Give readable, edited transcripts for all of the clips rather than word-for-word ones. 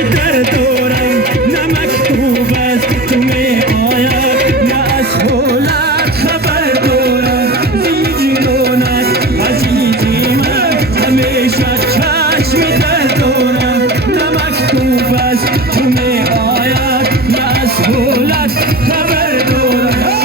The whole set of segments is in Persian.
در دورم نه مکتوب است تمہیں آید نه از حالت خبر دارم زیجیرانت عزیزی من همیشه چشم در دارم نه مکتوب است تمہیں آید نه از حالت خبر دارم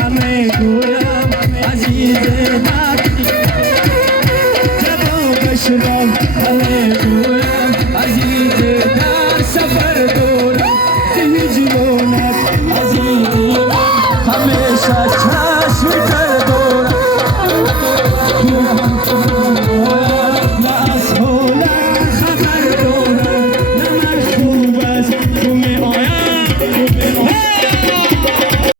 همه گویم عزیز نقی جوابش را همه گویم عزیز در سفر دارم هیچ جوانت عزیزی من همیشه